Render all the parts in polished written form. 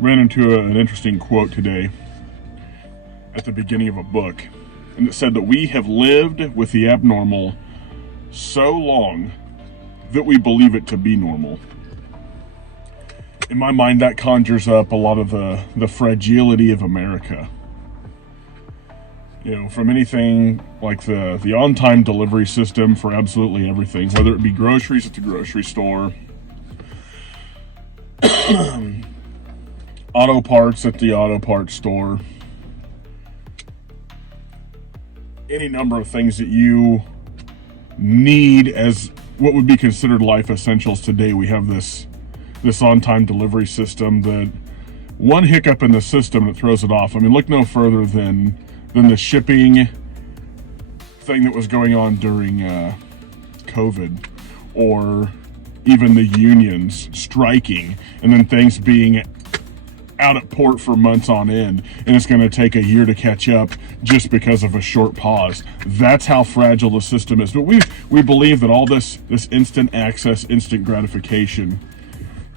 ran into an interesting quote today at the beginning of a book, and it said that we have lived with the abnormal so long that we believe it to be normal. In my mind, that conjures up a lot of the fragility of America. You know, from anything like the on-time delivery system for absolutely everything, whether it be groceries at the grocery store, auto parts at the auto parts store, any number of things that you need as what would be considered life essentials today. We have this on-time delivery system that one hiccup in the system that throws it off. I mean, look no further than the shipping thing that was going on during COVID, or even the unions striking and then things being out at port for months on end, and it's going to take a year to catch up just because of a short pause. That's how fragile the system is. But we believe that all this instant access, instant gratification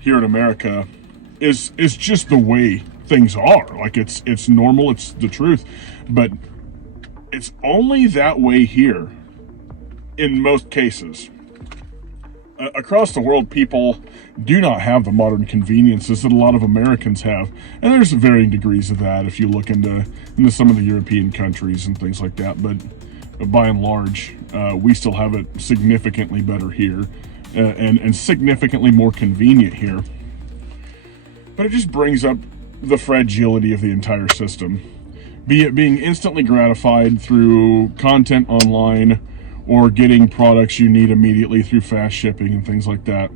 here in America is just the way things are. Like it's normal, it's the truth. But it's only that way here in most cases. Across the world, people do not have the modern conveniences that a lot of Americans have. And there's varying degrees of that if you look into some of the European countries and things like that. But by and large, we still have it significantly better here and significantly more convenient here. But it just brings up the fragility of the entire system. Be it being instantly gratified through content online, or getting products you need immediately through fast shipping and things like that.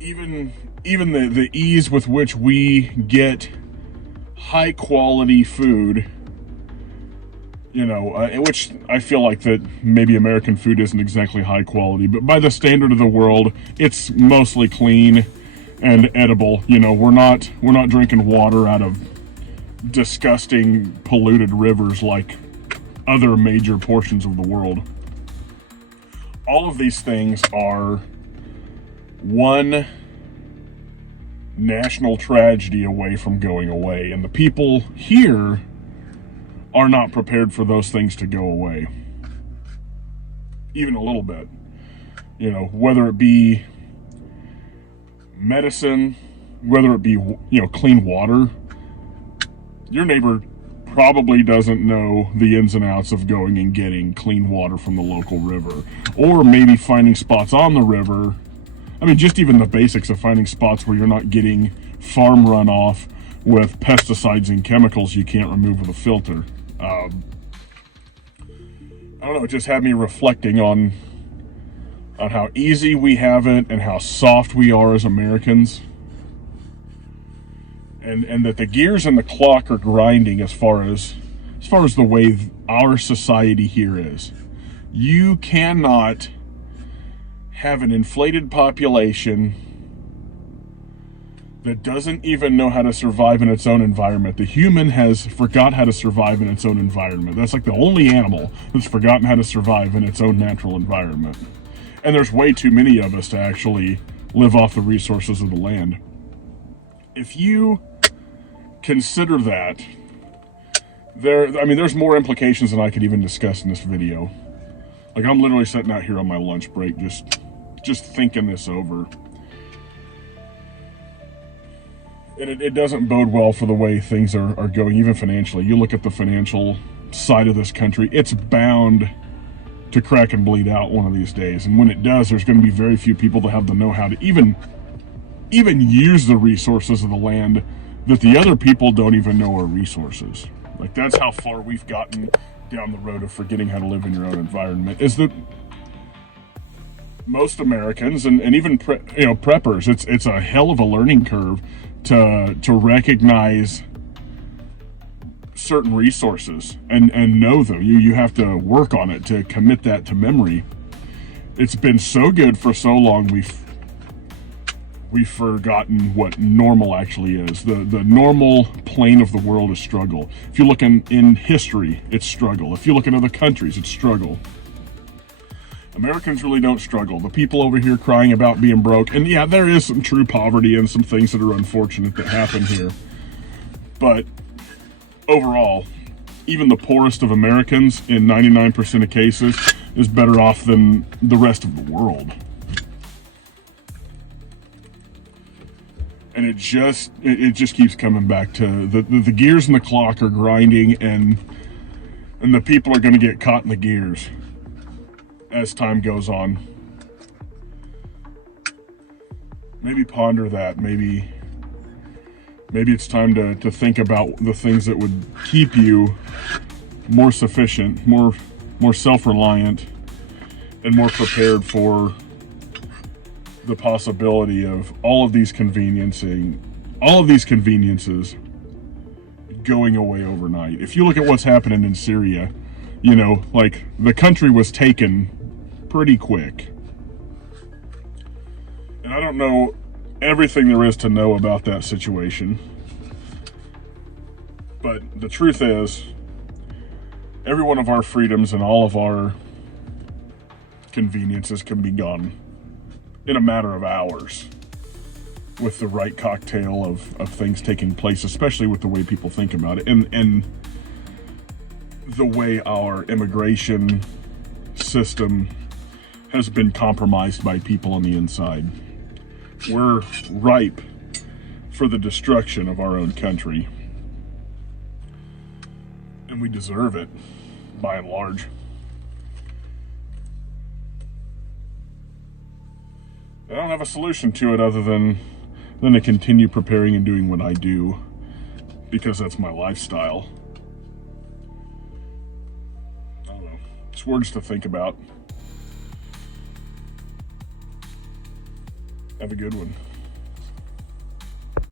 Even the ease with which we get high quality food, you know, which I feel like that maybe American food isn't exactly high quality, but by the standard of the world, it's mostly clean and edible. You know, we're not drinking water out of disgusting polluted rivers like other major portions of the world. All of these things are one national tragedy away from going away, and the people here are not prepared for those things to go away, even a little bit. You know, whether it be medicine, whether it be, you know, clean water. Your neighbor probably doesn't know the ins and outs of going and getting clean water from the local river, or maybe finding spots on the river. I mean, just even the basics of finding spots where you're not getting farm runoff with pesticides and chemicals you can't remove with a filter. I don't know, it just had me reflecting on how easy we have it and how soft we are as Americans. And that the gears in the clock are grinding as far as the way our society here is. You cannot have an inflated population that doesn't even know how to survive in its own environment. The human has forgot how to survive in its own environment. That's like the only animal that's forgotten how to survive in its own natural environment. And there's way too many of us to actually live off the resources of the land. If you consider that, there's more implications than I could even discuss in this video. Like, I'm literally sitting out here on my lunch break just thinking this over. And it doesn't bode well for the way things are going, even financially. You look at the financial side of this country, it's bound to crack and bleed out one of these days. And when it does, there's going to be very few people that have the know-how to even use the resources of the land that the other people don't even know are resources. Like, that's how far we've gotten down the road of forgetting how to live in your own environment. Is that most Americans and even preppers, it's a hell of a learning curve to recognize certain resources and know them. You have to work on it to commit that to memory. It's been so good for so long, we've forgotten what normal actually is. The normal plane of the world is struggle. If you look in history, it's struggle. If you look in other countries, it's struggle. Americans really don't struggle. The people over here crying about being broke, and yeah, there is some true poverty and some things that are unfortunate that happen here. But overall, even the poorest of Americans, in 99% of cases, is better off than the rest of the world. And it just keeps coming back to the gears in the clock are grinding, and the people are going to get caught in the gears as time goes on. Maybe ponder that. Maybe it's time to think about the things that would keep you more sufficient, more self-reliant, and more prepared for the possibility of all of these conveniences going away overnight. If you look at what's happening in Syria, like, the country was taken pretty quick. And I don't know everything there is to know about that situation. But the truth is, every one of our freedoms and all of our conveniences can be gone in a matter of hours with the right cocktail of things taking place, especially with the way people think about it and the way our immigration system has been compromised by people on the inside. We're ripe for the destruction of our own country, and we deserve it by and large. I don't have a solution to it other than to continue preparing and doing what I do, because that's my lifestyle. I don't know. It's words to think about. Have a good one.